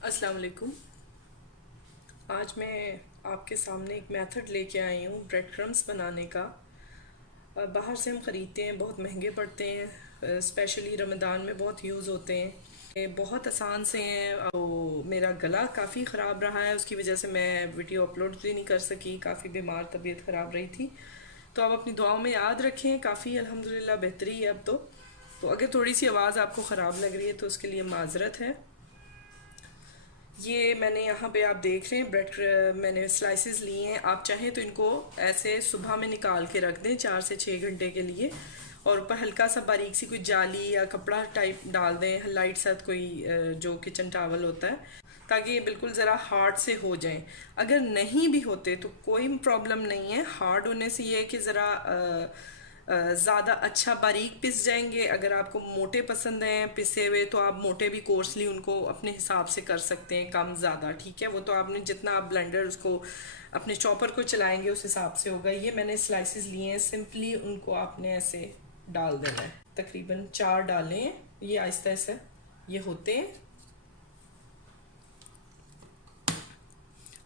अस्सलाम वालेकुम। आज मैं आपके सामने एक मेथड लेके आई हूँ ब्रेड क्रम्स बनाने का। बाहर से हम ख़रीदते हैं, बहुत महंगे पड़ते हैं, स्पेशली रमज़ान में बहुत यूज़ होते हैं। ये बहुत आसान से हैं। तो मेरा गला काफ़ी ख़राब रहा है, उसकी वजह से मैं वीडियो अपलोड भी नहीं कर सकी, काफ़ी बीमार, तबीयत ख़राब रही थी। तो आप अपनी दुआओं में याद रखें। काफ़ी अल्हम्दुलिल्लाह बेहतरी है अब तो अगर थोड़ी सी आवाज़ आपको ख़राब लग रही है तो उसके लिए माजरत है। ये मैंने यहाँ पे आप देख रहे हैं ब्रेड, मैंने स्लाइसेस लिए हैं। आप चाहें तो इनको ऐसे सुबह में निकाल के रख दें 4 से 6 घंटे के लिए, और ऊपर हल्का सा बारीक सी कोई जाली या कपड़ा टाइप डाल दें, लाइट सा कोई जो किचन टावल होता है, ताकि ये बिल्कुल ज़रा हार्ड से हो जाएं। अगर नहीं भी होते तो कोई प्रॉब्लम नहीं है। हार्ड होने से ये है कि ज़रा ज़्यादा अच्छा बारीक पिस जाएंगे। अगर आपको मोटे पसंद हैं पिसे हुए तो आप मोटे भी कोर्सली उनको अपने हिसाब से कर सकते हैं, कम ज़्यादा, ठीक है। वो तो आपने जितना आप ब्लेंडर उसको अपने चॉपर को चलाएंगे उस हिसाब से होगा। ये मैंने स्लाइसेस लिए हैं, सिंपली उनको आपने ऐसे डाल देना है। तकरीबन 4 डालें, ये आहिस्ता आहिस्ता ये होते हैं।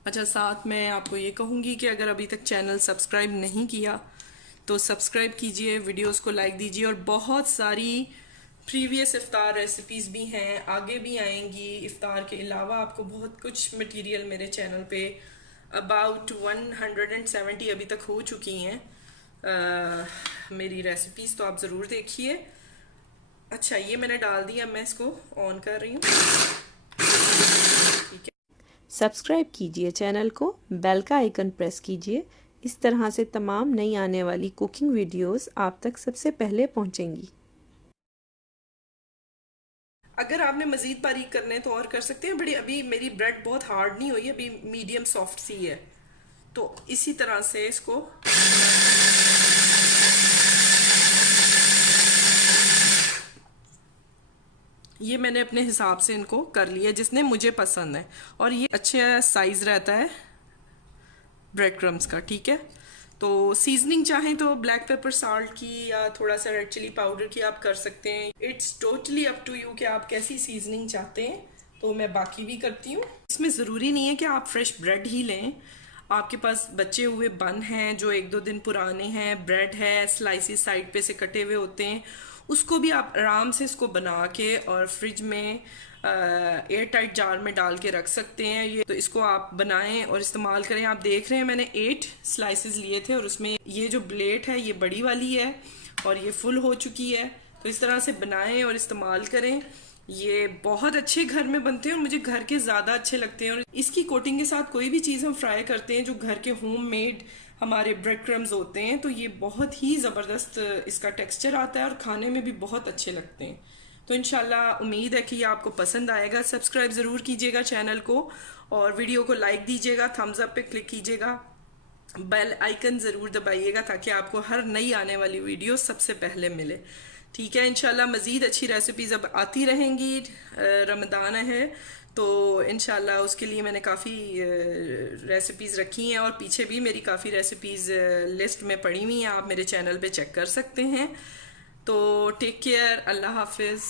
अच्छा, साथ में आपको ये कहूँगी कि अगर अभी तक चैनल सब्सक्राइब नहीं किया तो सब्सक्राइब कीजिए, वीडियोस को लाइक दीजिए। और बहुत सारी प्रीवियस इफ्तार रेसिपीज़ भी हैं, आगे भी आएंगी। इफ्तार के अलावा आपको बहुत कुछ मटेरियल मेरे चैनल पे अबाउट 170 अभी तक हो चुकी हैं मेरी रेसिपीज़, तो आप ज़रूर देखिए। अच्छा, ये मैंने डाल दिया, मैं इसको ऑन कर रही हूँ। ठीक है। सब्सक्राइब कीजिए चैनल को, बेल का आइकन प्रेस कीजिए। इस तरह से तमाम नई आने वाली कुकिंग वीडियोस आप तक सबसे पहले पहुंचेंगी। अगर आपने मज़ीद बारीक करना है तो और कर सकते हैं, बड़ी अभी मेरी ब्रेड बहुत हार्ड नहीं हुई, अभी मीडियम सॉफ्ट सी है। तो इसी तरह से इसको ये मैंने अपने हिसाब से इनको कर लिया जिसने मुझे पसंद है। और ये अच्छा साइज़ रहता है ब्रेड क्रम्स का, ठीक है। तो सीजनिंग चाहें तो ब्लैक पेपर साल्ट की या थोड़ा सा रेड चिली पाउडर की आप कर सकते हैं। It's totally up to you कि आप कैसी सीजनिंग चाहते हैं। तो मैं बाकी भी करती हूँ। इसमें ज़रूरी नहीं है कि आप फ्रेश ब्रेड ही लें। आपके पास बचे हुए बन हैं जो 1-2 दिन पुराने हैं, ब्रेड है, स्लाइसिस साइड पे से कटे हुए होते हैं, उसको भी आप आराम से इसको बना के और फ्रिज में एयर टाइट जार में डाल के रख सकते हैं। ये तो इसको आप बनाएं और इस्तेमाल करें। आप देख रहे हैं मैंने 8 स्लाइसेस लिए थे और उसमें ये जो ब्लेड है ये बड़ी वाली है और ये फुल हो चुकी है। तो इस तरह से बनाएं और इस्तेमाल करें। ये बहुत अच्छे घर में बनते हैं और मुझे घर के ज़्यादा अच्छे लगते हैं। और इसकी कोटिंग के साथ कोई भी चीज़ हम फ्राई करते हैं जो घर के होम मेड हमारे ब्रेड क्रम्स होते हैं तो ये बहुत ही ज़बरदस्त इसका टेक्सचर आता है और खाने में भी बहुत अच्छे लगते हैं। तो इंशाल्लाह उम्मीद है कि ये आपको पसंद आएगा। सब्सक्राइब ज़रूर कीजिएगा चैनल को और वीडियो को लाइक दीजिएगा, थम्स अप पे क्लिक कीजिएगा, बेल आइकन ज़रूर दबाइएगा ताकि आपको हर नई आने वाली वीडियो सबसे पहले मिले। ठीक है, इंशाल्लाह मज़ीद अच्छी रेसिपीज़ अब आती रहेंगी। रमज़ान है तो इंशाल्लाह उसके लिए मैंने काफ़ी रेसिपीज़ रखी हैं और पीछे भी मेरी काफ़ी रेसिपीज़ लिस्ट में पड़ी हुई हैं, आप मेरे चैनल पे चेक कर सकते हैं। तो टेक केयर, अल्लाह हाफिज़।